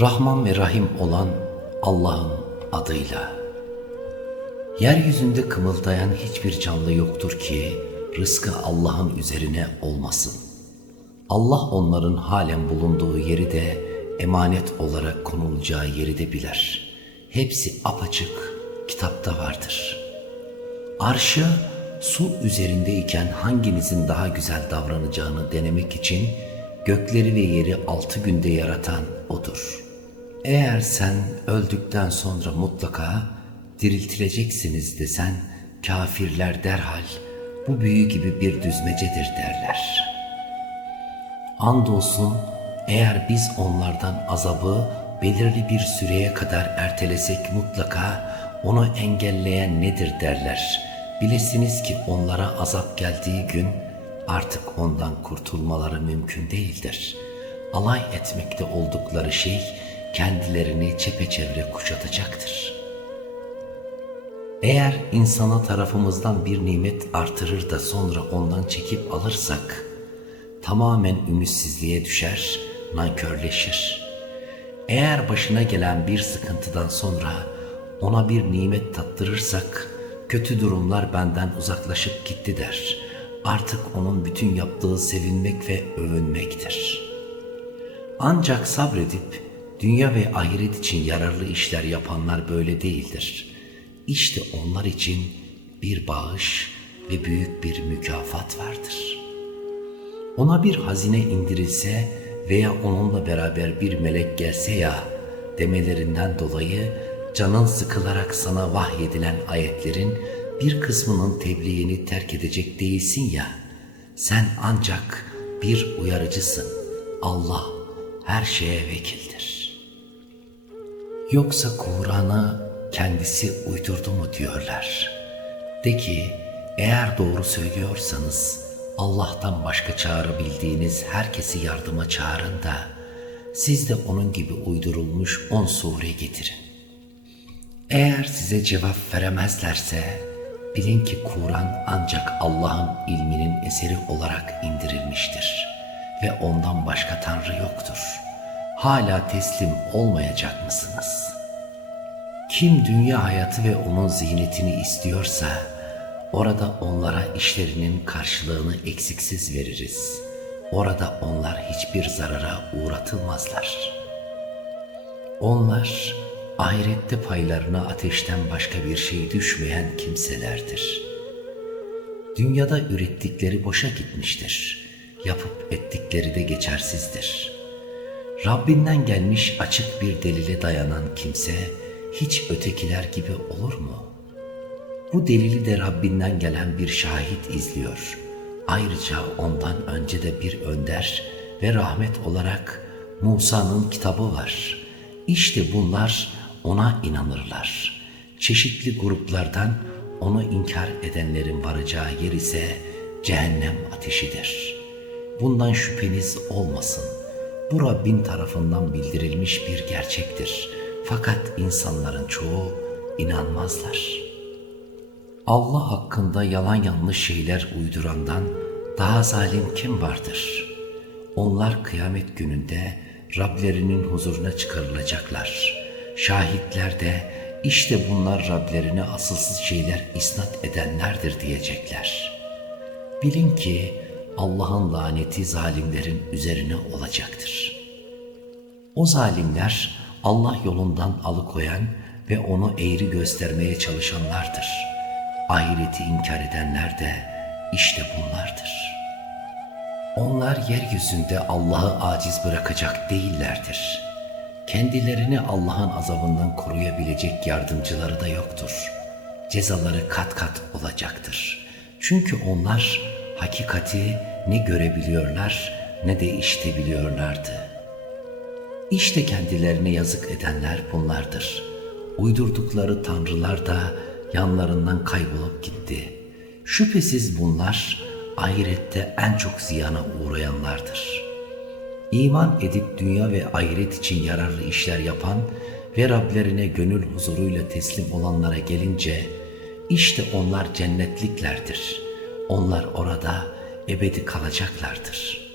Rahman ve Rahim olan Allah'ın adıyla. Yeryüzünde kımıldayan hiçbir canlı yoktur ki rızkı Allah'ın üzerine olmasın. Allah onların halen bulunduğu yeri de emanet olarak konulacağı yeri de bilir. Hepsi apaçık kitapta vardır. Arşı su üzerindeyken hanginizin daha güzel davranacağını denemek için gökleri ve yeri 6 günde yaratan O'dur. Eğer sen öldükten sonra mutlaka diriltileceksiniz desen, kafirler derhal bu büyü gibi bir düzmecedir derler. Andolsun eğer biz onlardan azabı belirli bir süreye kadar ertelesek mutlaka onu engelleyen nedir derler. Bilesiniz ki onlara azap geldiği gün artık ondan kurtulmaları mümkün değildir. Alay etmekte oldukları şey kendilerini çepeçevre kuşatacaktır. Eğer insana tarafımızdan bir nimet artırır da sonra ondan çekip alırsak, tamamen ümitsizliğe düşer, nankörleşir. Eğer başına gelen bir sıkıntıdan sonra ona bir nimet tattırırsak, kötü durumlar benden uzaklaşıp gitti der. Artık onun bütün yaptığı sevinmek ve övünmektir. Ancak sabredip dünya ve ahiret için yararlı işler yapanlar böyle değildir. İşte onlar için bir bağış ve büyük bir mükafat vardır. Ona bir hazine indirilse veya onunla beraber bir melek gelse ya demelerinden dolayı canın sıkılarak sana vahyedilen ayetlerin bir kısmının tebliğini terk edecek değilsin ya, sen ancak bir uyarıcısın. Allah her şeye vekildir. Yoksa Kur'an'ı kendisi uydurdu mu diyorlar. De ki, eğer doğru söylüyorsanız Allah'tan başka çağırabildiğiniz herkesi yardıma çağırın da siz de onun gibi uydurulmuş 10 sure getirin. Eğer size cevap veremezlerse bilin ki Kur'an ancak Allah'ın ilminin eseri olarak indirilmiştir ve ondan başka Tanrı yoktur. Hala teslim olmayacak mısınız? Kim dünya hayatı ve onun ziynetini istiyorsa orada onlara işlerinin karşılığını eksiksiz veririz. Orada onlar hiçbir zarara uğratılmazlar. Onlar ahirette paylarına ateşten başka bir şey düşmeyen kimselerdir. Dünyada ürettikleri boşa gitmiştir. Yapıp ettikleri de geçersizdir. Rabbinden gelmiş açık bir delile dayanan kimse hiç ötekiler gibi olur mu? Bu delili de Rabbinden gelen bir şahit izliyor. Ayrıca ondan önce de bir önder ve rahmet olarak Musa'nın kitabı var. İşte bunlar ona inanırlar. Çeşitli gruplardan onu inkar edenlerin varacağı yer ise cehennem ateşidir. Bundan şüpheniz olmasın. Bu Rabbin tarafından bildirilmiş bir gerçektir. Fakat insanların çoğu inanmazlar. Allah hakkında yalan yanlış şeyler uydurandan daha zalim kim vardır? Onlar kıyamet gününde Rablerinin huzuruna çıkarılacaklar. Şahitler de işte bunlar Rablerine asılsız şeyler isnat edenlerdir diyecekler. Bilin ki Allah'ın laneti zalimlerin üzerine olacaktır. O zalimler Allah yolundan alıkoyan ve onu eğri göstermeye çalışanlardır. Ahireti inkar edenler de işte bunlardır. Onlar yeryüzünde Allah'ı aciz bırakacak değillerdir. Kendilerini Allah'ın azabından koruyabilecek yardımcıları da yoktur. Cezaları kat kat olacaktır. Çünkü onlar hakikati ne görebiliyorlar ne de işitebiliyorlardı. İşte kendilerine yazık edenler bunlardır. Uydurdukları tanrılar da yanlarından kaybolup gitti. Şüphesiz bunlar ahirette en çok ziyana uğrayanlardır. İman edip dünya ve ahiret için yararlı işler yapan ve Rablerine gönül huzuruyla teslim olanlara gelince işte onlar cennetliklerdir. Onlar orada ebedi kalacaklardır.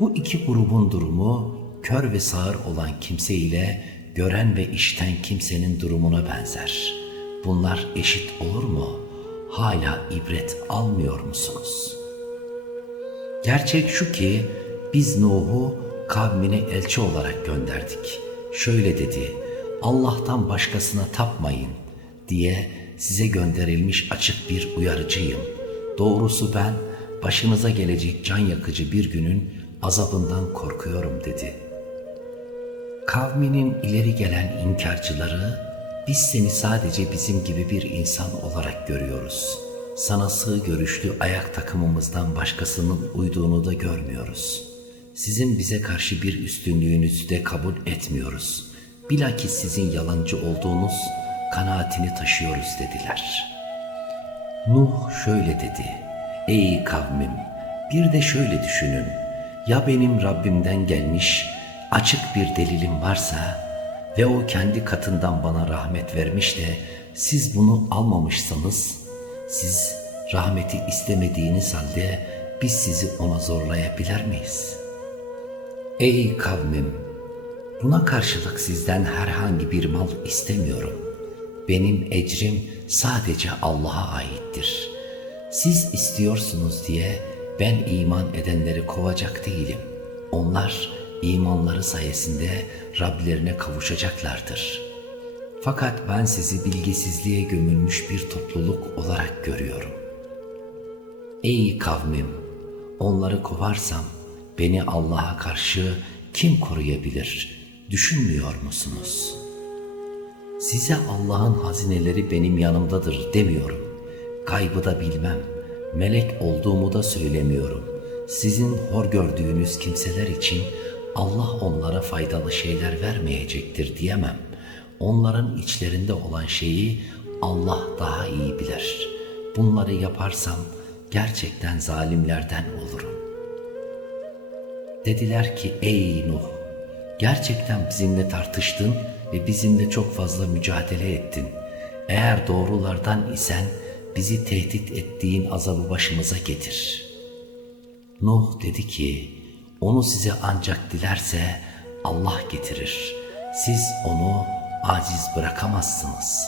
Bu iki grubun durumu kör ve sağır olan kimse ile gören ve işiten kimsenin durumuna benzer. Bunlar eşit olur mu? Hala ibret almıyor musunuz? Gerçek şu ki biz Nuh'u kavmine elçi olarak gönderdik. Şöyle dedi: Allah'tan başkasına tapmayın diye size gönderilmiş açık bir uyarıcıyım. Doğrusu ben başınıza gelecek can yakıcı bir günün azabından korkuyorum dedi. Kavminin ileri gelen inkarcıları, biz seni sadece bizim gibi bir insan olarak görüyoruz. Sana sığ görüşlü ayak takımımızdan başkasının uyduğunu da görmüyoruz. Sizin bize karşı bir üstünlüğünüzü de kabul etmiyoruz. Bilakis sizin yalancı olduğunuz kanaatini taşıyoruz dediler. Nuh şöyle dedi: Ey kavmim, bir de şöyle düşünün. Ya benim Rabbimden gelmiş açık bir delilim varsa ve o kendi katından bana rahmet vermiş de siz bunu almamışsanız, siz rahmeti istemediğiniz halde biz sizi ona zorlayabilir miyiz? Ey kavmim, buna karşılık sizden herhangi bir mal istemiyorum. Benim ecrim sadece Allah'a aittir. Siz istiyorsunuz diye ben iman edenleri kovacak değilim. Onlar imanları sayesinde Rablerine kavuşacaklardır. Fakat ben sizi bilgisizliğe gömülmüş bir topluluk olarak görüyorum. Ey kavmim, onları kovarsam beni Allah'a karşı kim koruyabilir? Düşünmüyor musunuz? Size Allah'ın hazineleri benim yanımdadır demiyorum. Kaybı da bilmem, melek olduğumu da söylemiyorum. Sizin hor gördüğünüz kimseler için Allah onlara faydalı şeyler vermeyecektir diyemem. Onların içlerinde olan şeyi Allah daha iyi bilir. Bunları yaparsam gerçekten zalimlerden olurum. Dediler ki ey Nuh, gerçekten bizimle tartıştın ve bizimle çok fazla mücadele ettin. Eğer doğrulardan isen bizi tehdit ettiğin azabı başımıza getir. Nuh dedi ki, onu size ancak dilerse Allah getirir. Siz onu aciz bırakamazsınız.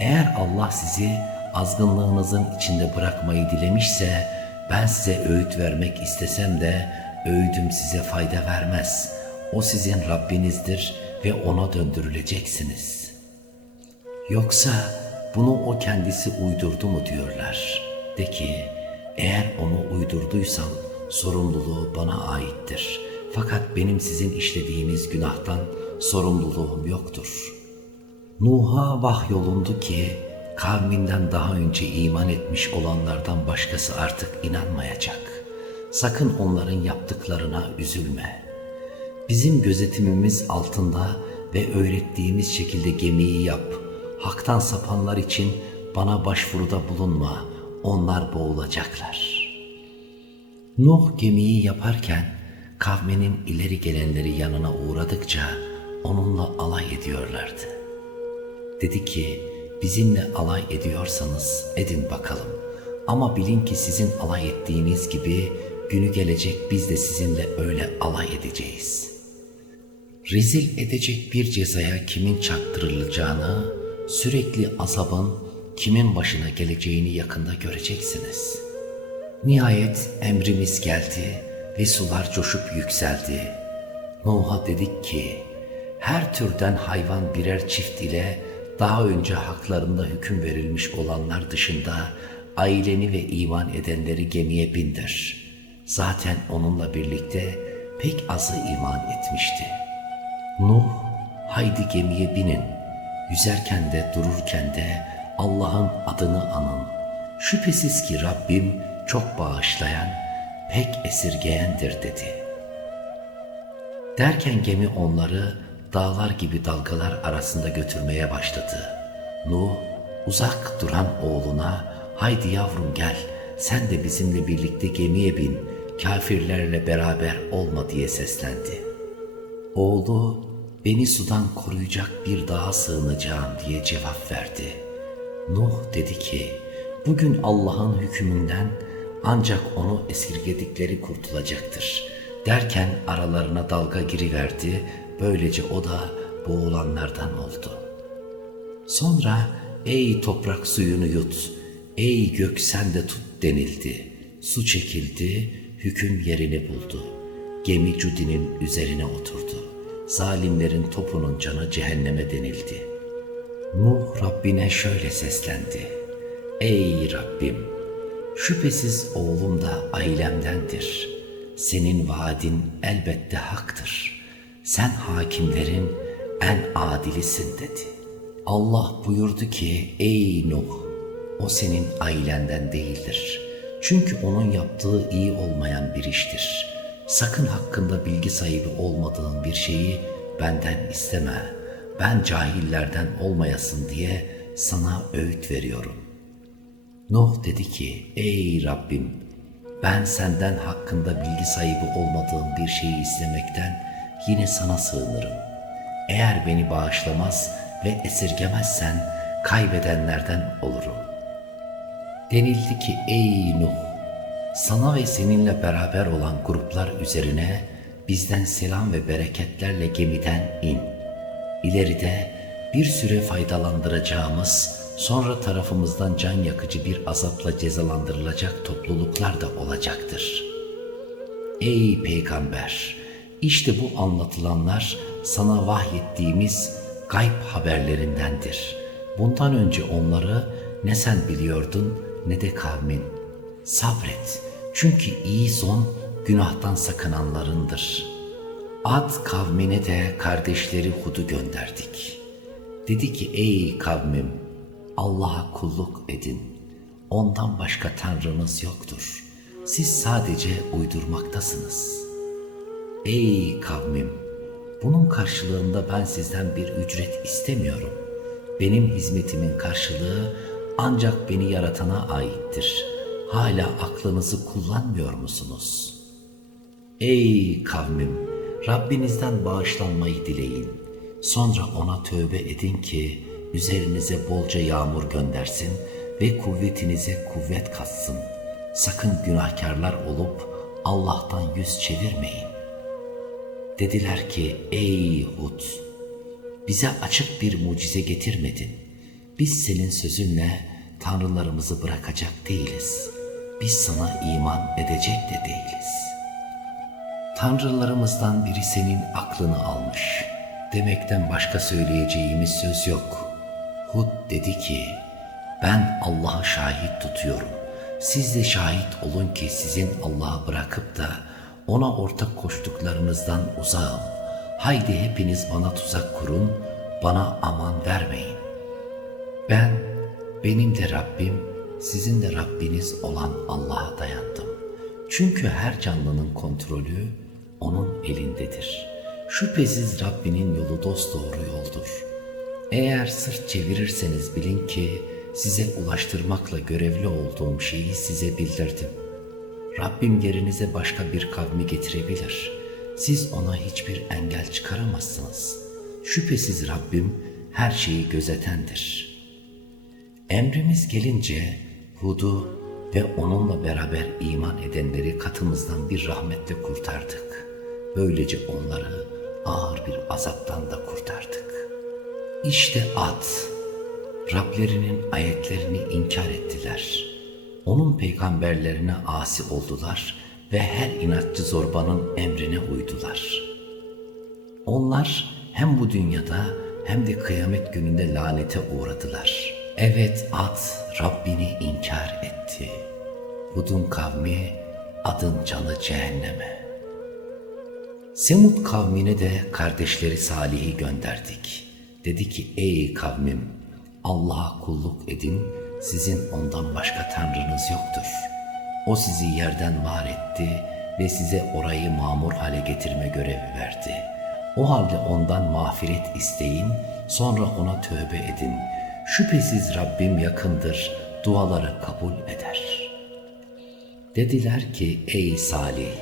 Eğer Allah sizi azgınlığınızın içinde bırakmayı dilemişse, ben size öğüt vermek istesem de öğüdüm size fayda vermez. O sizin Rabbinizdir ve ona döndürüleceksiniz. Yoksa bunu o kendisi uydurdu mu diyorlar. De ki, eğer onu uydurduysam sorumluluğu bana aittir. Fakat benim sizin işlediğiniz günahtan sorumluluğum yoktur. Nuh'a vahyolundu ki, kavminden daha önce iman etmiş olanlardan başkası artık inanmayacak. Sakın onların yaptıklarına üzülme. Bizim gözetimimiz altında ve öğrettiğimiz şekilde gemiyi yap. Hak'tan sapanlar için bana başvuruda bulunma, onlar boğulacaklar. Nuh gemiyi yaparken kavminin ileri gelenleri yanına uğradıkça onunla alay ediyorlardı. Dedi ki, bizimle alay ediyorsanız edin bakalım. Ama bilin ki sizin alay ettiğiniz gibi günü gelecek biz de sizinle öyle alay edeceğiz. Rezil edecek bir cezaya kimin çarptırılacağını, sürekli azabın kimin başına geleceğini yakında göreceksiniz. Nihayet emrimiz geldi ve sular coşup yükseldi. Nuh'a dedik ki, her türden hayvan birer çift ile daha önce haklarında hüküm verilmiş olanlar dışında aileni ve iman edenleri gemiye bindir. Zaten onunla birlikte pek azı iman etmişti. Nuh, haydi gemiye binin. Yüzerken de dururken de Allah'ın adını anın. Şüphesiz ki Rabbim çok bağışlayan, pek esirgeyendir dedi. Derken gemi onları dağlar gibi dalgalar arasında götürmeye başladı. Nuh, uzak duran oğluna, haydi yavrum gel, sen de bizimle birlikte gemiye bin, kafirlerle beraber olma diye seslendi. Oğlu, beni sudan koruyacak bir dağa sığınacağım diye cevap verdi. Nuh dedi ki, bugün Allah'ın hükmünden ancak onu esirgedikleri kurtulacaktır. Derken aralarına dalga giriverdi, böylece o da boğulanlardan oldu. Sonra ey toprak suyunu yut, ey gök sen de tut denildi. Su çekildi, hüküm yerini buldu. Gemi Cudi'nin üzerine oturdu. Zalimlerin topunun canı cehenneme denildi. Nuh Rabbine şöyle seslendi. Ey Rabbim! Şüphesiz oğlum da ailemdendir. Senin vaadin elbette haktır. Sen hakimlerin en adilisin dedi. Allah buyurdu ki ey Nuh! O senin ailenden değildir. Çünkü onun yaptığı iyi olmayan bir iştir. Sakın hakkında bilgi sahibi olmadığın bir şeyi benden isteme. Ben cahillerden olmayasın diye sana öğüt veriyorum. Nuh dedi ki ey Rabbim, ben senden hakkında bilgi sahibi olmadığım bir şeyi istemekten yine sana sığınırım. Eğer beni bağışlamaz ve esirgemezsen kaybedenlerden olurum. Denildi ki ey Nuh, sana ve seninle beraber olan gruplar üzerine bizden selam ve bereketlerle gemiden in. İleride bir süre faydalandıracağımız, sonra tarafımızdan can yakıcı bir azapla cezalandırılacak topluluklar da olacaktır. Ey Peygamber! İşte bu anlatılanlar sana vahyettiğimiz gayb haberlerindendir. Bundan önce onları ne sen biliyordun ne de kavmin. Sabret, çünkü iyi son günahtan sakınanlarındır. Ad kavmine de kardeşleri Hud'u gönderdik. Dedi ki ey kavmim, Allah'a kulluk edin. Ondan başka tanrınız yoktur. Siz sadece uydurmaktasınız. Ey kavmim, bunun karşılığında ben sizden bir ücret istemiyorum. Benim hizmetimin karşılığı ancak beni yaratana aittir. Hala aklınızı kullanmıyor musunuz? Ey kavmim, Rabbinizden bağışlanmayı dileyin. Sonra ona tövbe edin ki üzerinize bolca yağmur göndersin ve kuvvetinize kuvvet katsın. Sakın günahkarlar olup Allah'tan yüz çevirmeyin. Dediler ki ey Hud, bize açık bir mucize getirmedin. Biz senin sözünle tanrılarımızı bırakacak değiliz. Biz sana iman edecek de değiliz. Tanrılarımızdan biri senin aklını almış. Demekten başka söyleyeceğimiz söz yok. Hud dedi ki, ben Allah'ı şahit tutuyorum. Siz de şahit olun ki sizin Allah'ı bırakıp da ona ortak koştuklarınızdan uzağım. Haydi hepiniz bana tuzak kurun, bana aman vermeyin. Benim de Rabbim, sizin de Rabbiniz olan Allah'a dayandım. Çünkü her canlının kontrolü onun elindedir. Şüphesiz Rabbinin yolu dosdoğru yoldur. Eğer sırt çevirirseniz bilin ki size ulaştırmakla görevli olduğum şeyi size bildirdim. Rabbim yerinize başka bir kavmi getirebilir. Siz ona hiçbir engel çıkaramazsınız. Şüphesiz Rabbim her şeyi gözetendir. Emrimiz gelince Hud'u ve onunla beraber iman edenleri katımızdan bir rahmetle kurtardık. Böylece onları ağır bir azaptan da kurtardık. İşte Ad, Rablerinin ayetlerini inkar ettiler. Onun peygamberlerine asi oldular ve her inatçı zorbanın emrine uydular. Onlar hem bu dünyada hem de kıyamet gününde lanete uğradılar. Evet Ad Rabbini inkar etti. Hud'un kavmi Ad'ın canı cehenneme. Semud kavmine de kardeşleri Salih'i gönderdik. Dedi ki ey kavmim, Allah'a kulluk edin, sizin ondan başka tanrınız yoktur. O sizi yerden var etti ve size orayı mamur hale getirme görevi verdi. O halde ondan mağfiret isteyin, sonra ona tövbe edin. Şüphesiz Rabbim yakındır, duaları kabul eder. Dediler ki ey Salih,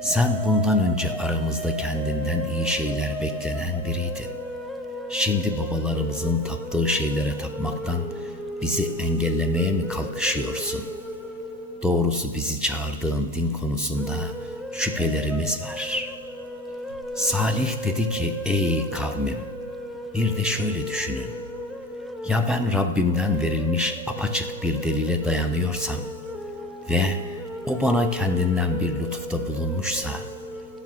sen bundan önce aramızda kendinden iyi şeyler beklenen biriydin. Şimdi babalarımızın taptığı şeylere tapmaktan bizi engellemeye mi kalkışıyorsun? Doğrusu bizi çağırdığın din konusunda şüphelerimiz var. Salih dedi ki, ey kavmim, bir de şöyle düşünün. Ya ben Rabbimden verilmiş apaçık bir delile dayanıyorsam ve o bana kendinden bir lütufta bulunmuşsa,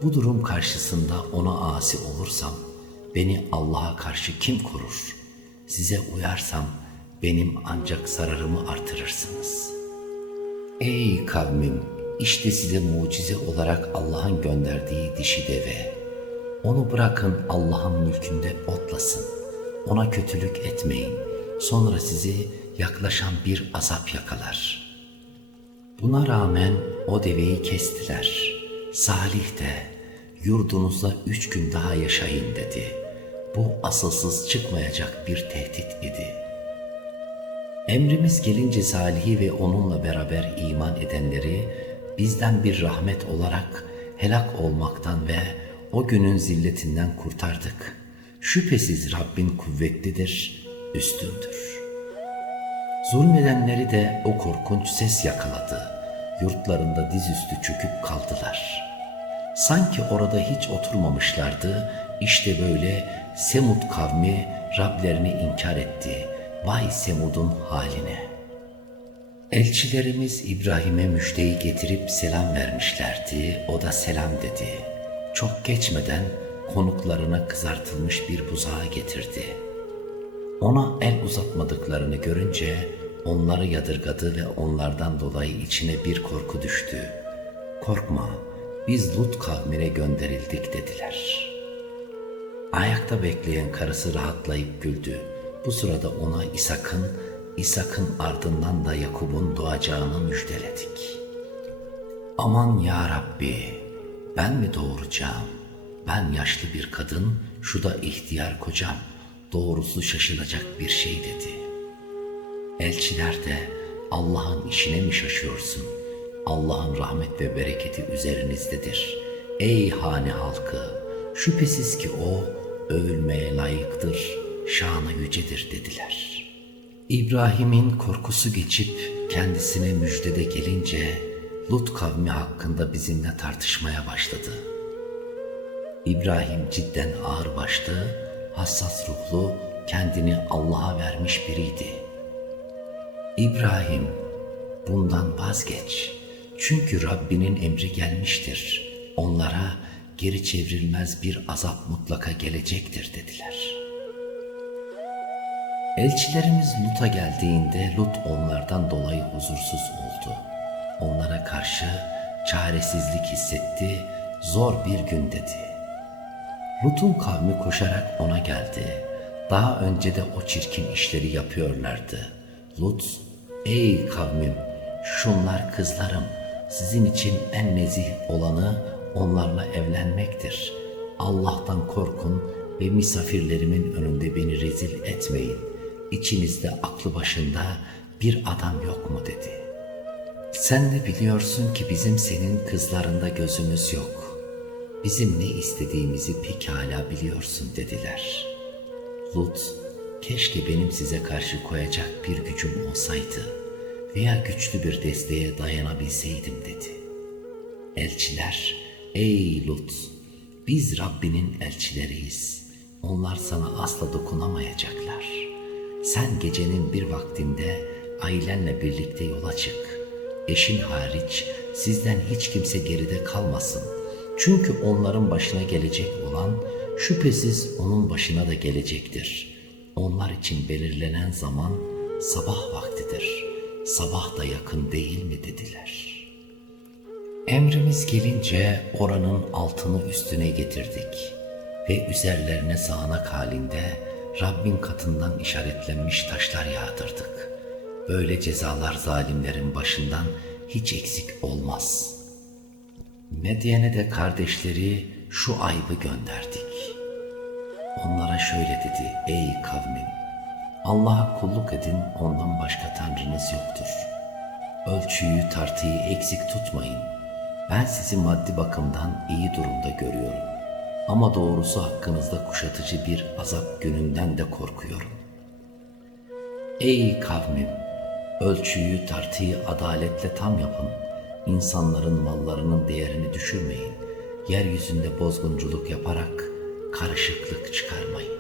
bu durum karşısında ona asi olursam, beni Allah'a karşı kim korur? Size uyarsam, benim ancak zararımı artırırsınız. Ey kavmim, işte size mucize olarak Allah'ın gönderdiği dişi deve. Onu bırakın Allah'ın mülkünde otlasın. Ona kötülük etmeyin. Sonra sizi yaklaşan bir azap yakalar. Buna rağmen o deveyi kestiler. Salih de yurdunuzda 3 gün daha yaşayın dedi. Bu asılsız çıkmayacak bir tehdit idi. Emrimiz gelince Salih'i ve onunla beraber iman edenleri bizden bir rahmet olarak helak olmaktan ve o günün zilletinden kurtardık. Şüphesiz Rabbin kuvvetlidir, üstündür. Zulmedenleri de o korkunç ses yakaladı. Yurtlarında dizüstü çöküp kaldılar. Sanki orada hiç oturmamışlardı. İşte böyle Semud kavmi Rablerini inkar etti. Vay Semud'un haline. Elçilerimiz İbrahim'e müjdeyi getirip selam vermişlerdi. O da selam dedi. Çok geçmeden konuklarına kızartılmış bir buzağı getirdi. Ona el uzatmadıklarını görünce onları yadırgadı ve onlardan dolayı içine bir korku düştü. Korkma, biz Lut kavmine gönderildik dediler. Ayakta bekleyen karısı rahatlayıp güldü. Bu sırada ona İshak'ın ardından da Yakub'un doğacağını müjdeledik. Aman ya Rabbi, ben mi doğuracağım? Ben yaşlı bir kadın, şu da ihtiyar kocam. Doğrusu şaşılacak bir şey dedi. Elçiler de Allah'ın işine mi şaşıyorsun? Allah'ın rahmet ve bereketi üzerinizdedir. Ey hane halkı, şüphesiz ki o övülmeye layıktır, şanı yücedir dediler. İbrahim'in korkusu geçip kendisine müjdede gelince Lut kavmi hakkında bizimle tartışmaya başladı. İbrahim cidden ağırbaşlı, hassas ruhlu, kendini Allah'a vermiş biriydi. İbrahim, bundan vazgeç. Çünkü Rabbinin emri gelmiştir. Onlara geri çevrilmez bir azap mutlaka gelecektir dediler. Elçilerimiz Lut'a geldiğinde Lut onlardan dolayı huzursuz oldu. Onlara karşı çaresizlik hissetti, zor bir gün dedi. Lut'un kavmi koşarak ona geldi. Daha önce de o çirkin işleri yapıyorlardı. Lut, ey kavmim, şunlar kızlarım, sizin için en nezih olanı onlarla evlenmektir. Allah'tan korkun ve misafirlerimin önünde beni rezil etmeyin. İçinizde aklı başında bir adam yok mu dedi. Sen de biliyorsun ki bizim senin kızlarında gözümüz yok. Bizim ne istediğimizi pekala biliyorsun dediler. Lut, keşke benim size karşı koyacak bir gücüm olsaydı veya güçlü bir desteğe dayanabilseydim dedi. Elçiler, ey Lut, biz Rabbinin elçileriyiz. Onlar sana asla dokunamayacaklar. Sen gecenin bir vaktinde ailenle birlikte yola çık. Eşin hariç sizden hiç kimse geride kalmasın. Çünkü onların başına gelecek olan şüphesiz onun başına da gelecektir. Onlar için belirlenen zaman sabah vaktidir. Sabah da yakın değil mi dediler. Emrimiz gelince oranın altını üstüne getirdik ve üzerlerine sağanak halinde Rabbin katından işaretlenmiş taşlar yağdırdık. Böyle cezalar zalimlerin başından hiç eksik olmaz. Medyen'e de kardeşleri şu ayıbı gönderdik. Onlara şöyle dedi, ey kavmim, Allah'a kulluk edin, ondan başka tanrınız yoktur. Ölçüyü, tartıyı eksik tutmayın. Ben sizi maddi bakımdan iyi durumda görüyorum. Ama doğrusu hakkınızda kuşatıcı bir azap gününden de korkuyorum. Ey kavmim, ölçüyü, tartıyı adaletle tam yapın. İnsanların mallarının değerini düşürmeyin. Yeryüzünde bozgunculuk yaparak karışıklık çıkarmayın.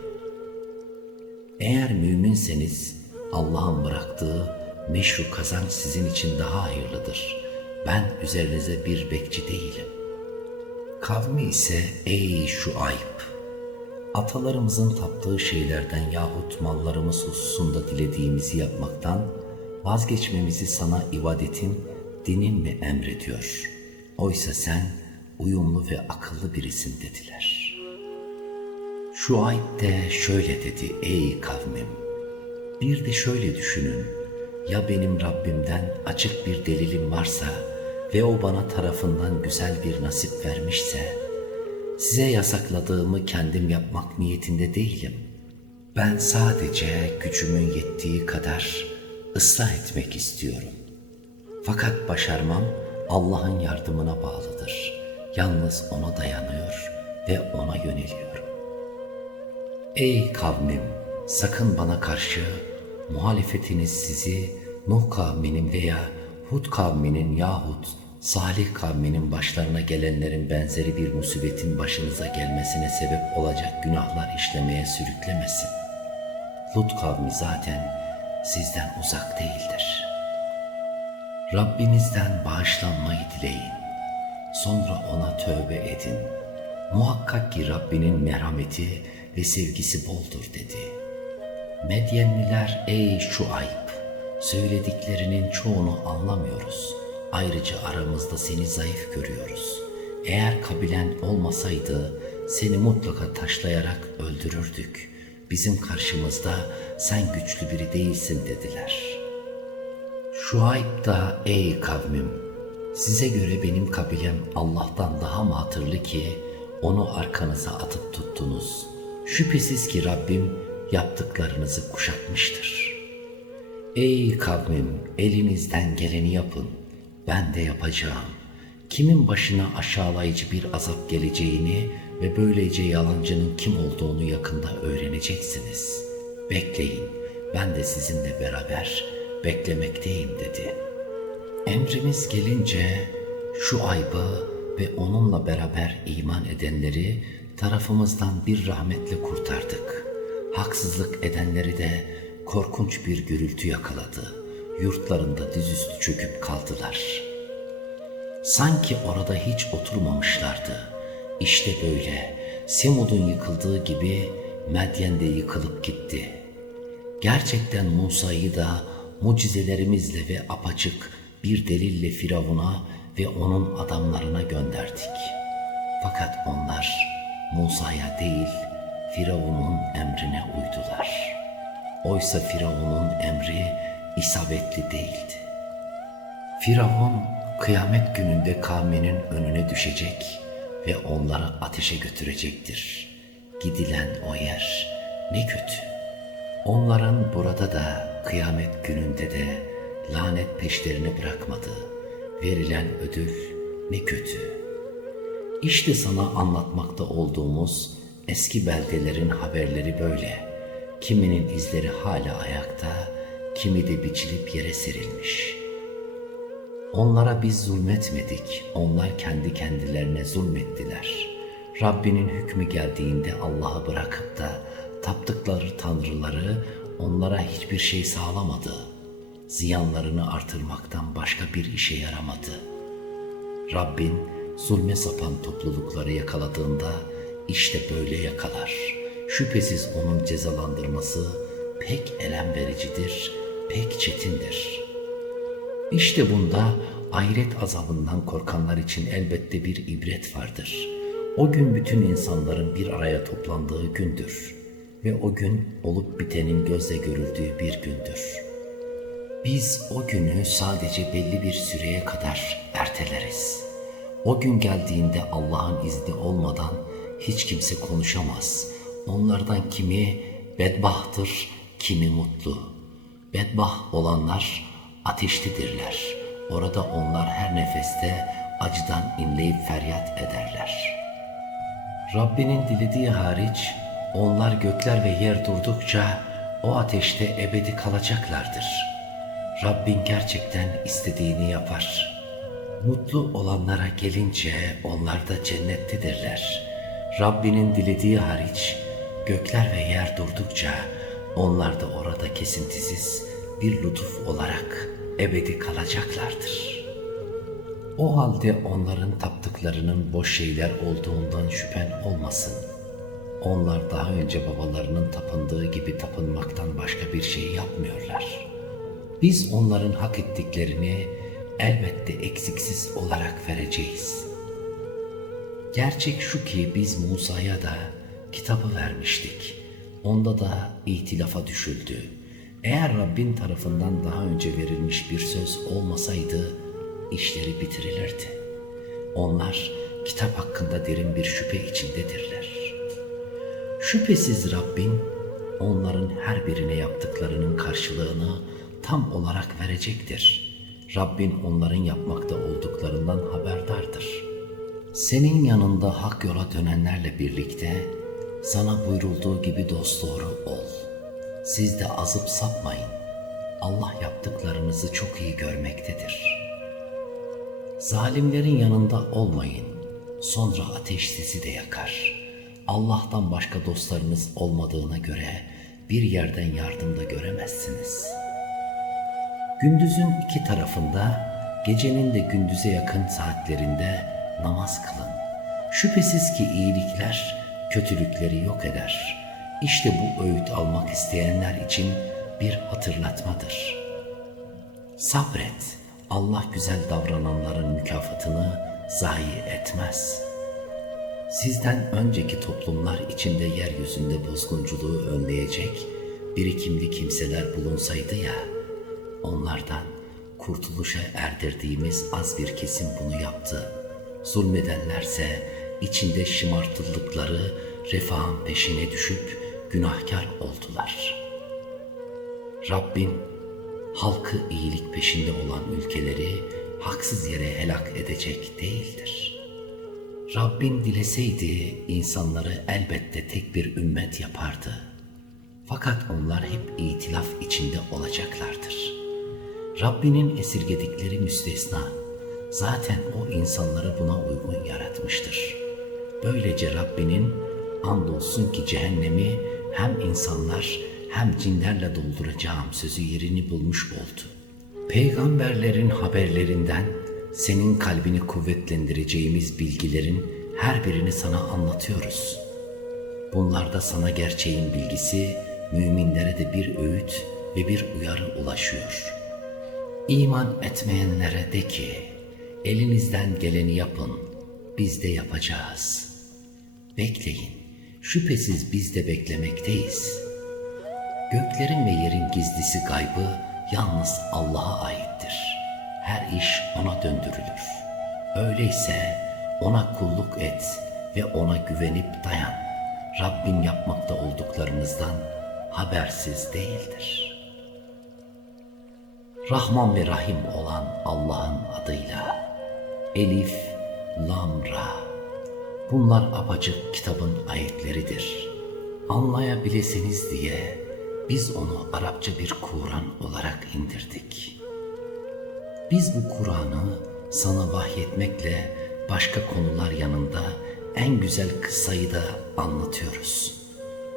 Eğer müminseniz Allah'ın bıraktığı meşru kazanç sizin için daha hayırlıdır. Ben üzerinize bir bekçi değilim. Kavmi ise ey Şuayb! Atalarımızın taptığı şeylerden yahut mallarımız hususunda dilediğimizi yapmaktan vazgeçmemizi sana ibadetin, dinin mi emrediyor? Oysa sen uyumlu ve akıllı birisin dediler. Şuayb de şöyle dedi: ey kavmim! Bir de şöyle düşünün, ya benim Rabbimden açık bir delilim varsa ve o bana tarafından güzel bir nasip vermişse, size yasakladığımı kendim yapmak niyetinde değilim. Ben sadece gücümün yettiği kadar ıslah etmek istiyorum. Fakat başarmam Allah'ın yardımına bağlıdır. Yalnız ona dayanıyor ve ona yöneliyorum. Ey kavmim! Sakın bana karşı muhalefetiniz sizi Nuh kavminin veya Hud kavminin yahut Salih kavminin başlarına gelenlerin benzeri bir musibetin başınıza gelmesine sebep olacak günahlar işlemeye sürüklemesin. Lut kavmi zaten sizden uzak değildir. Rabbinizden bağışlanmayı dileyin. Sonra ona tövbe edin. Muhakkak ki Rabbinin merhameti ve sevgisi boldur dedi. Medyenliler ey Şuayb! Söylediklerinin çoğunu anlamıyoruz. Ayrıca aramızda seni zayıf görüyoruz. Eğer kabilen olmasaydı seni mutlaka taşlayarak öldürürdük. Bizim karşımızda sen güçlü biri değilsin dediler. Şuayb da ey kavmim! Size göre benim kabilem Allah'tan daha mı hatırlı ki onu arkanıza atıp tuttunuz? Şüphesiz ki Rabbim yaptıklarınızı kuşatmıştır. Ey kavmim! Elinizden geleni yapın. Ben de yapacağım. Kimin başına aşağılayıcı bir azap geleceğini ve böylece yalancının kim olduğunu yakında öğreneceksiniz. Bekleyin, ben de sizinle beraber beklemekteyim dedi. Emrimiz gelince Şuayb'ı ve onunla beraber iman edenleri tarafımızdan bir rahmetle kurtardık. Haksızlık edenleri de korkunç bir gürültü yakaladı. Yurtlarında dizüstü çöküp kaldılar. Sanki orada hiç oturmamışlardı. İşte böyle Semud'un yıkıldığı gibi Medyen de yıkılıp gitti. Gerçekten Musa'yı da mucizelerimizle ve apaçık bir delille Firavun'a ve onun adamlarına gönderdik. Fakat onlar Musa'ya değil Firavun'un emrine uydular. Oysa Firavun'un emri isabetli değildi. Firavun kıyamet gününde kavminin önüne düşecek ve onları ateşe götürecektir. Gidilen o yer ne kötü. Onların burada da kıyamet gününde de lanet peşlerini bırakmadı. Verilen ödül ne kötü. İşte sana anlatmakta olduğumuz eski beldelerin haberleri böyle. Kiminin izleri hala ayakta, kimi de biçilip yere serilmiş. Onlara biz zulmetmedik, onlar kendi kendilerine zulmettiler. Rabbinin hükmü geldiğinde Allah'ı bırakıp da taptıkları tanrıları onlara hiçbir şey sağlamadı. Ziyanlarını artırmaktan başka bir işe yaramadı. Rabbin zulme sapan toplulukları yakaladığında işte böyle yakalar. Şüphesiz onun cezalandırması pek elem vericidir, pek çetindir. İşte bunda ahiret azabından korkanlar için elbette bir ibret vardır. O gün bütün insanların bir araya toplandığı gündür ve o gün olup bitenin gözle görüldüğü bir gündür. Biz o günü sadece belli bir süreye kadar erteleriz. O gün geldiğinde Allah'ın izni olmadan hiç kimse konuşamaz. Onlardan kimi bedbahtır, kimi mutlu. Bedbaht olanlar ateştedirler. Orada onlar her nefeste acıdan inleyip feryat ederler. Rabbinin dilediği hariç onlar gökler ve yer durdukça o ateşte ebedi kalacaklardır. Rabbin gerçekten istediğini yapar. Mutlu olanlara gelince onlar da cennettedirler. Rabbinin dilediği hariç gökler ve yer durdukça onlar da orada kesintisiz bir lütuf olarak ebedi kalacaklardır. O halde onların taptıklarının boş şeyler olduğundan şüphen olmasın. Onlar daha önce babalarının tapındığı gibi tapınmaktan başka bir şey yapmıyorlar. Biz onların hak ettiklerini elbette eksiksiz olarak vereceğiz. Gerçek şu ki biz Musa'ya da kitabı vermiştik. Onda da ihtilafa düşüldü. Eğer Rabbin tarafından daha önce verilmiş bir söz olmasaydı işleri bitirilirdi. Onlar kitap hakkında derin bir şüphe içindedirler. Şüphesiz Rabbin onların her birine yaptıklarının karşılığını tam olarak verecektir. Rabbin onların yapmakta olduklarından haberdardır. Senin yanında hak yola dönenlerle birlikte sana buyurulduğu gibi dosdoğru ol. Siz de azıp sapmayın. Allah yaptıklarınızı çok iyi görmektedir. Zalimlerin yanında olmayın. Sonra ateş sizi de yakar. Allah'tan başka dostlarınız olmadığına göre bir yerden yardım da göremezsiniz. Gündüzün iki tarafında, gecenin de gündüze yakın saatlerinde namaz kılın. Şüphesiz ki iyilikler kötülükleri yok eder. İşte bu öğüt almak isteyenler için bir hatırlatmadır. Sabret, Allah güzel davrananların mükafatını zayi etmez. Sizden önceki toplumlar içinde yeryüzünde bozgunculuğu önleyecek birikimli kimseler bulunsaydı ya, onlardan kurtuluşa erdirdiğimiz az bir kesim bunu yaptı. Zulmedenlerse içinde şımartıldıkları refahın peşine düşüp günahkar oldular. Rabbin halkı iyilik peşinde olan ülkeleri haksız yere helak edecek değildir. Rabbin dileseydi insanları elbette tek bir ümmet yapardı. Fakat onlar hep itilaf içinde olacaklardır. Rabbinin esirgedikleri müstesna. Zaten o insanları buna uygun yaratmıştır. Böylece Rabbinin andolsun ki cehennemi hem insanlar hem cinlerle dolduracağım sözü yerini bulmuş oldu. Peygamberlerin haberlerinden senin kalbini kuvvetlendireceğimiz bilgilerin her birini sana anlatıyoruz. Bunlarda sana gerçeğin bilgisi, müminlere de bir öğüt ve bir uyarı ulaşıyor. İman etmeyenlere de ki, elinizden geleni yapın, biz de yapacağız. Bekleyin, şüphesiz biz de beklemekteyiz. Göklerin ve yerin gizlisi gaybı yalnız Allah'a aittir. Her iş ona döndürülür. Öyleyse ona kulluk et ve ona güvenip dayan. Rabbin yapmakta olduklarınızdan habersiz değildir. Rahman ve Rahim olan Allah'ın adıyla. Elif, Lam, Ra. Bunlar apaçık kitabın ayetleridir. Anlayabilirsiniz diye biz onu Arapça bir Kur'an olarak indirdik. Biz bu Kur'an'ı sana vahyetmekle başka konular yanında en güzel kıssayı da anlatıyoruz.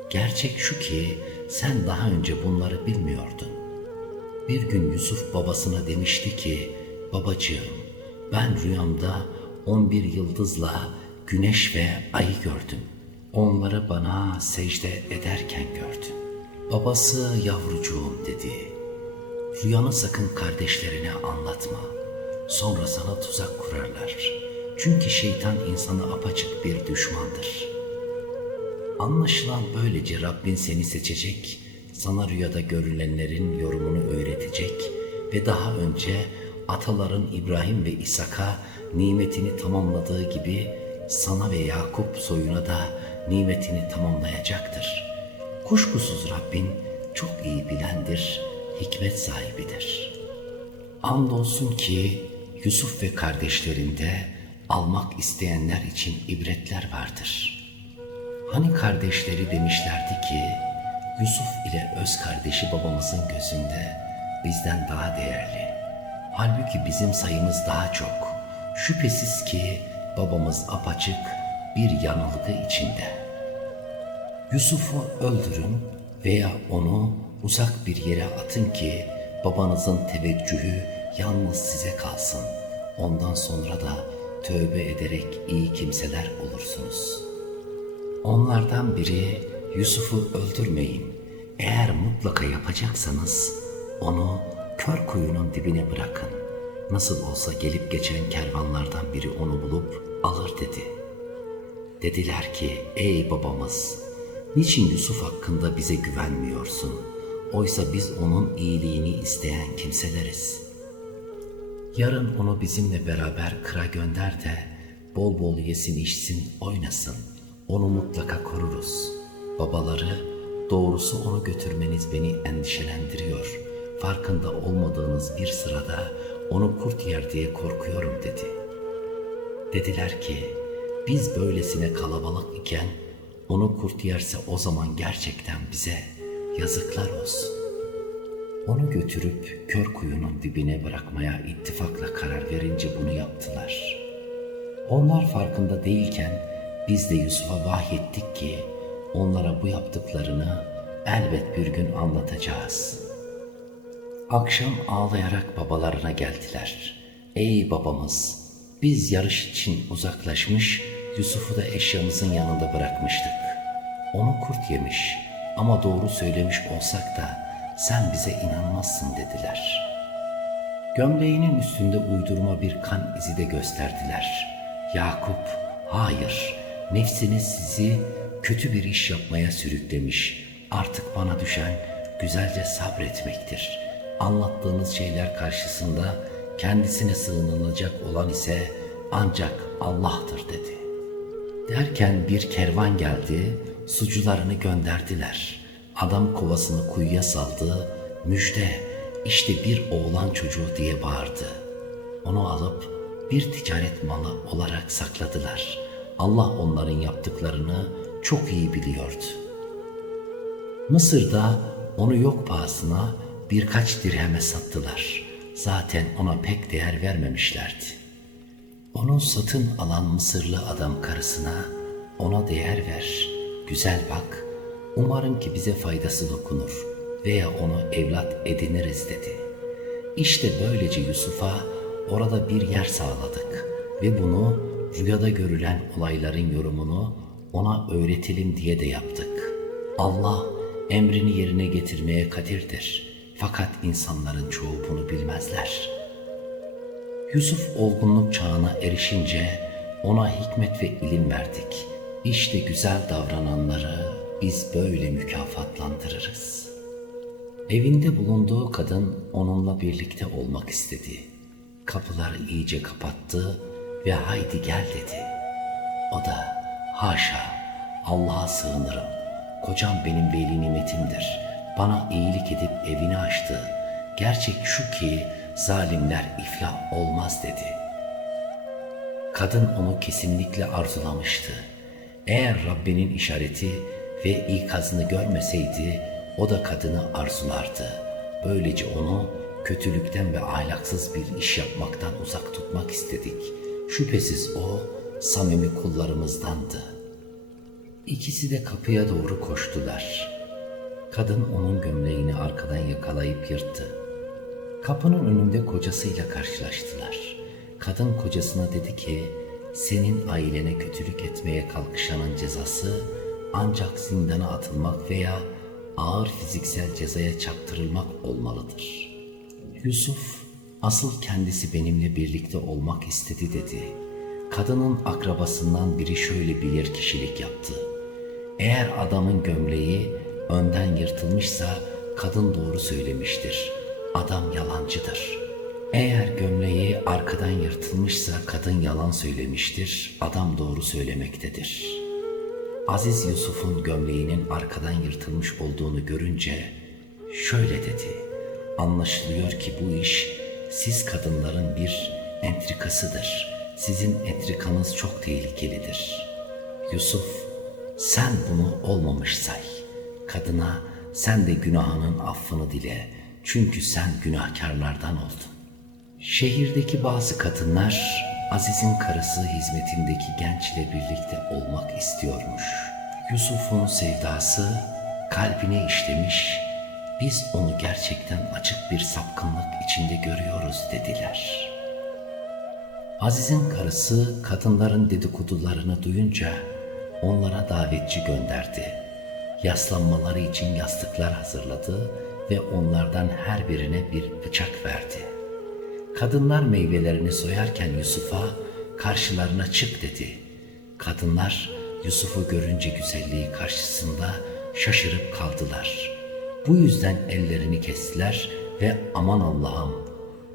Gerçek şu ki sen daha önce bunları bilmiyordun. Bir gün Yusuf babasına demişti ki, babacığım ben rüyamda 11 yıldızla güneş ve ayı gördüm. Onları bana secde ederken gördüm. Babası yavrucuğum dedi. Rüyanı sakın kardeşlerine anlatma. Sonra sana tuzak kurarlar. Çünkü şeytan insana apaçık bir düşmandır. Anlaşılan böylece Rabbin seni seçecek, sana rüyada görülenlerin yorumunu öğretecek ve daha önce ataların İbrahim ve İshak'a nimetini tamamladığı gibi sana ve Yakup soyuna da nimetini tamamlayacaktır. Kuşkusuz Rabbin çok iyi bilendir, hikmet sahibidir. Andolsun ki Yusuf ve kardeşlerinde almak isteyenler için ibretler vardır. Hani kardeşleri demişlerdi ki, Yusuf ile öz kardeşi babamızın gözünde bizden daha değerli. Halbuki bizim sayımız daha çok, Şüphesiz ki babamız apaçık bir yanılgı içinde. Yusuf'u öldürün veya onu uzak bir yere atın ki babanızın teveccühü yalnız size kalsın. Ondan sonra da tövbe ederek iyi kimseler olursunuz. Onlardan biri, Yusuf'u öldürmeyin. Eğer mutlaka yapacaksanız onu kör kuyunun dibine bırakın. Nasıl olsa gelip geçen kervanlardan biri onu bulup alır dedi. Dediler ki, ey babamız, niçin Yusuf hakkında bize güvenmiyorsun? Oysa biz onun iyiliğini isteyen kimseleriz. Yarın onu bizimle beraber kıra gönder de bol bol yesin içsin oynasın. Onu mutlaka koruruz. Babaları, doğrusu onu götürmeniz beni endişelendiriyor. Farkında olmadığınız bir sırada onu kurt yer diye korkuyorum dedi. Dediler ki, biz böylesine kalabalık iken onu kurt yerse o zaman gerçekten bize yazıklar olsun. Onu götürüp kör kuyunun dibine bırakmaya ittifakla karar verince bunu yaptılar. Onlar farkında değilken biz de Yusuf'a vahyettik ki onlara bu yaptıklarını elbet bir gün anlatacağız. Akşam ağlayarak babalarına geldiler. Ey babamız, biz yarış için uzaklaşmış, Yusuf'u da eşyamızın yanında bırakmıştık. Onu kurt yemiş ama doğru söylemiş olsak da sen bize inanmazsın dediler. Gömleğinin üstünde uydurma bir kan izi de gösterdiler. Yakup, hayır, nefsiniz sizi kötü bir iş yapmaya sürüklemiş. Artık bana düşen güzelce sabretmektir. Anlattığınız şeyler karşısında kendisine sığınılacak olan ise ancak Allah'tır dedi. Derken bir kervan geldi, sucularını gönderdiler. Adam kovasını kuyuya saldı, müjde, işte bir oğlan çocuğu diye bağırdı. Onu alıp bir ticaret malı olarak sakladılar. Allah onların yaptıklarını çok iyi biliyordu. Mısır'da onu yok pahasına birkaç dirheme sattılar. Zaten ona pek değer vermemişlerdi. Onu satın alan Mısırlı adam karısına, ona değer ver, güzel bak, umarım ki bize faydası dokunur veya onu evlat ediniriz dedi. İşte böylece Yusuf'a orada bir yer sağladık ve bunu rüyada görülen olayların yorumunu ona öğretelim diye de yaptık. Allah emrini yerine getirmeye kadirdir. Fakat insanların çoğu bunu bilmezler. Yusuf olgunluk çağına erişince ona hikmet ve ilim verdik. İşte güzel davrananları biz böyle mükafatlandırırız. Evinde bulunduğu kadın onunla birlikte olmak istedi. Kapıları iyice kapattı ve haydi gel dedi. O da haşa, Allah'a sığınırım. Kocam benim veli nimetimdir. Bana iyilik edip evini açtı. Gerçek şu ki zalimler iflah olmaz dedi. Kadın onu kesinlikle arzulamıştı. Eğer Rabbinin işareti ve ikazını görmeseydi o da kadını arzulardı. Böylece onu kötülükten ve ahlaksız bir iş yapmaktan uzak tutmak istedik. Şüphesiz o samimi kullarımızdandı. İkisi de kapıya doğru koştular. Kadın onun gömleğini arkadan yakalayıp yırttı. Kapının önünde kocasıyla karşılaştılar. Kadın kocasına dedi ki, senin ailene kötülük etmeye kalkışanın cezası ancak zindana atılmak veya ağır fiziksel cezaya çarptırılmak olmalıdır. Yusuf, asıl kendisi benimle birlikte olmak istedi dedi. Kadının akrabasından biri şöyle bilir kişilik yaptı. Eğer adamın gömleği önden yırtılmışsa kadın doğru söylemiştir. Adam yalancıdır. Eğer gömleği arkadan yırtılmışsa kadın yalan söylemiştir. Adam doğru söylemektedir. Aziz Yusuf'un gömleğinin arkadan yırtılmış olduğunu görünce şöyle dedi. Anlaşılıyor ki bu iş siz kadınların bir entrikasıdır. Sizin entrikanız çok tehlikelidir. Yusuf, sen bunu olmamış say. Kadına sen de günahının affını dile. Çünkü sen günahkarlardan oldun. Şehirdeki bazı kadınlar Aziz'in karısı hizmetindeki genç ile birlikte olmak istiyormuş. Yusuf'un sevdası kalbine işlemiş, biz onu gerçekten açık bir sapkınlık içinde görüyoruz dediler. Aziz'in karısı kadınların dedikodularını duyunca onlara davetçi gönderdi. Yaslanmaları için yastıklar hazırladı ve onlardan her birine bir bıçak verdi. Kadınlar meyvelerini soyarken Yusuf'a karşılarına çık dedi. Kadınlar Yusuf'u görünce güzelliği karşısında şaşırıp kaldılar. Bu yüzden ellerini kestiler ve aman Allah'ım,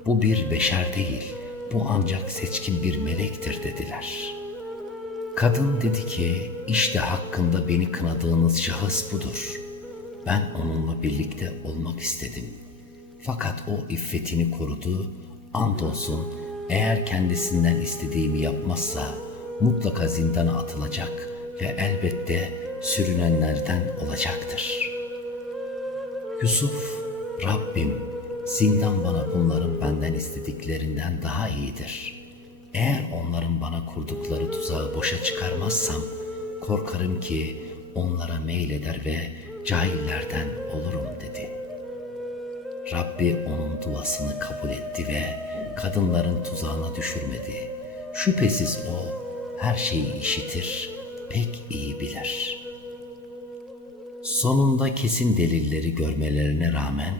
bu bir beşer değil, bu ancak seçkin bir melektir dediler. Kadın dedi ki, işte hakkında beni kınadığınız şahıs budur. Ben onunla birlikte olmak istedim. Fakat o iffetini korudu, andolsun eğer kendisinden istediğimi yapmazsa mutlaka zindana atılacak ve elbette sürünenlerden olacaktır. Yusuf, Rabbim, zindan bana bunların benden istediklerinden daha iyidir. Eğer onların bana kurdukları tuzağı boşa çıkarmazsam, korkarım ki onlara meyleder ve cahillerden olurum dedi. Rabbi onun duasını kabul etti ve kadınların tuzağına düşürmedi. Şüphesiz o her şeyi işitir, pek iyi bilir. Sonunda kesin delilleri görmelerine rağmen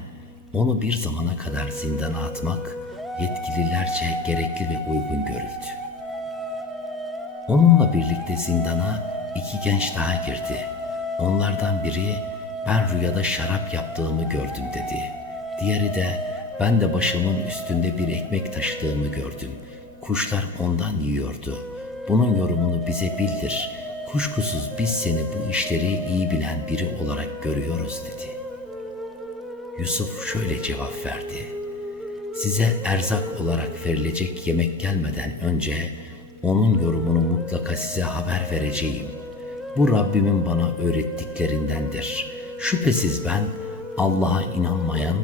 onu bir zamana kadar zindana atmak yetkililerce gerekli ve uygun görüldü. Onunla birlikte zindana iki genç daha girdi. Onlardan biri ben rüyada şarap yaptığımı gördüm dedi. Diğeri de ben de başımın üstünde bir ekmek taşıdığımı gördüm. Kuşlar ondan yiyordu. Bunun yorumunu bize bildir. Kuşkusuz biz seni bu işleri iyi bilen biri olarak görüyoruz dedi. Yusuf şöyle cevap verdi. Size erzak olarak verilecek yemek gelmeden önce onun yorumunu mutlaka size haber vereceğim. Bu Rabbimin bana öğrettiklerindendir. Şüphesiz ben Allah'a inanmayan,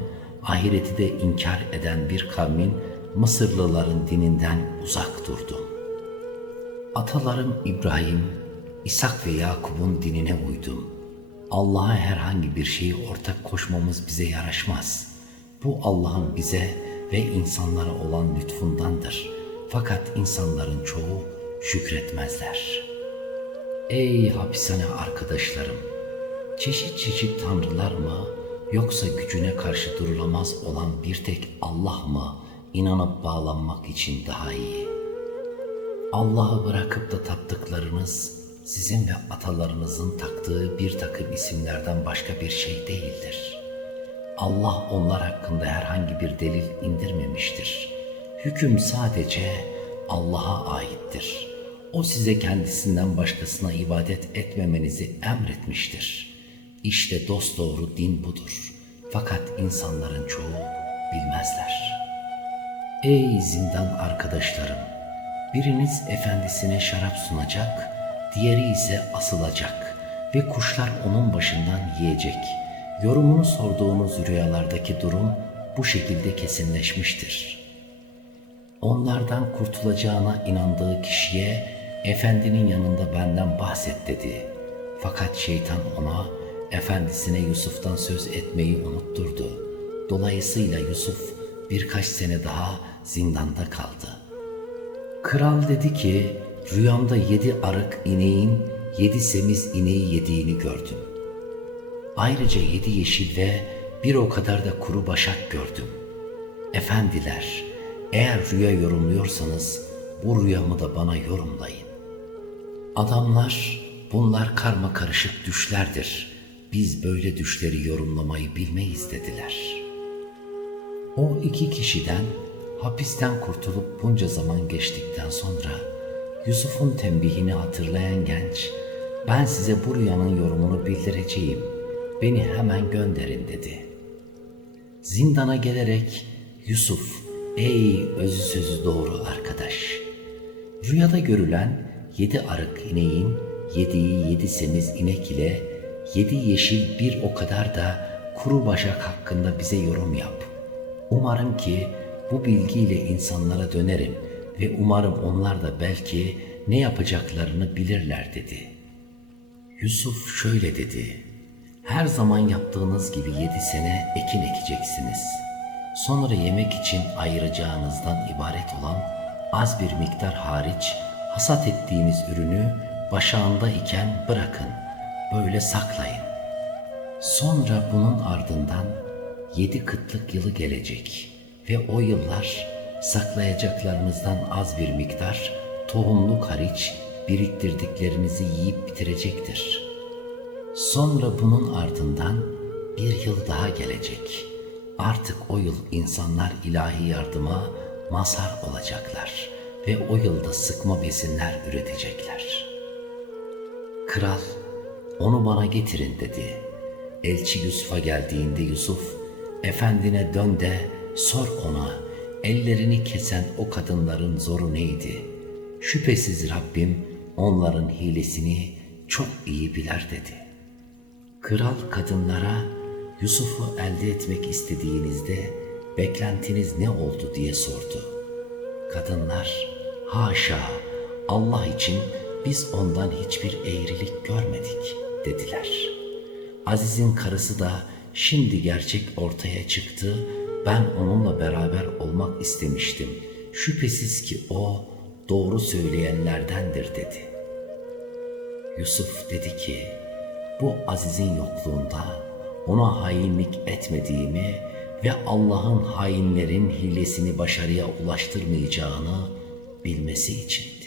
ahireti de inkar eden bir kavmin Mısırlıların dininden uzak durdum. Atalarım İbrahim, İshak ve Yakup'un dinine uydum. Allah'a herhangi bir şeyi ortak koşmamız bize yaraşmaz. Bu Allah'ın bize ve insanlara olan lütfundandır. Fakat insanların çoğu şükretmezler. Ey hapishane arkadaşlarım! Çeşit çeşit tanrılar mı yoksa gücüne karşı durulamaz olan bir tek Allah mı inanıp bağlanmak için daha iyi? Allah'ı bırakıp da taptıklarınız sizin ve atalarınızın taktığı bir takım isimlerden başka bir şey değildir. Allah onlar hakkında herhangi bir delil indirmemiştir. Hüküm sadece Allah'a aittir. O size kendisinden başkasına ibadet etmemenizi emretmiştir. İşte dosdoğru din budur. Fakat insanların çoğu bilmezler. Ey zindan arkadaşlarım! Biriniz efendisine şarap sunacak, diğeri ise asılacak ve kuşlar onun başından yiyecek. Yorumunu sorduğunuz rüyalardaki durum bu şekilde kesinleşmiştir. Onlardan kurtulacağına inandığı kişiye efendinin yanında benden bahset dedi. Fakat şeytan ona efendisine Yusuf'tan söz etmeyi unutturdu. Dolayısıyla Yusuf birkaç sene daha zindanda kaldı. Kral dedi ki, rüyamda 7 arık ineğin 7 semiz ineği yediğini gördüm. Ayrıca 7 yeşil ve bir o kadar da kuru başak gördüm. Efendiler, eğer rüya yorumluyorsanız bu rüyamı da bana yorumlayın. Adamlar, bunlar karma karışık düşlerdir. Biz böyle düşleri yorumlamayı bilmeyiz dediler. O iki kişiden hapisten kurtulup bunca zaman geçtikten sonra Yusuf'un tembihini hatırlayan genç, ben size bu rüyanın yorumunu bildireceğim, beni hemen gönderin dedi. Zindana gelerek Yusuf, ey özü sözü doğru arkadaş, rüyada görülen 7 arık ineğin yediği 7 semiz inek ile 7 yeşil bir o kadar da kuru başak hakkında bize yorum yap. Umarım ki bu bilgiyle insanlara dönerim ve umarım onlar da belki ne yapacaklarını bilirler dedi. Yusuf şöyle dedi: her zaman yaptığınız gibi 7 sene ekin ekeceksiniz. Sonra yemek için ayıracağınızdan ibaret olan az bir miktar hariç hasat ettiğiniz ürünü başağında iken bırakın, böyle saklayın. Sonra bunun ardından 7 kıtlık yılı gelecek ve o yıllar saklayacaklarınızdan az bir miktar tohumluk hariç biriktirdiklerinizi yiyip bitirecektir. Sonra bunun ardından bir yıl daha gelecek. Artık o yıl insanlar ilahi yardıma mazhar olacaklar ve o yılda sıkma besinler üretecekler. Kral, onu bana getirin dedi. Elçi Yusuf'a geldiğinde Yusuf, efendine dön de sor ona, ellerini kesen o kadınların zoru neydi? Şüphesiz Rabbim onların hilesini çok iyi bilir dedi. Kral kadınlara, Yusuf'u elde etmek istediğinizde beklentiniz ne oldu diye sordu. Kadınlar, haşa, Allah için biz ondan hiçbir eğrilik görmedik dediler. Aziz'in karısı da şimdi gerçek ortaya çıktı, ben onunla beraber olmak istemiştim. Şüphesiz ki o doğru söyleyenlerdendir dedi. Yusuf dedi ki, bu Aziz'in yokluğunda ona hainlik etmediğimi ve Allah'ın hainlerin hilesini başarıya ulaştırmayacağını bilmesi içindi.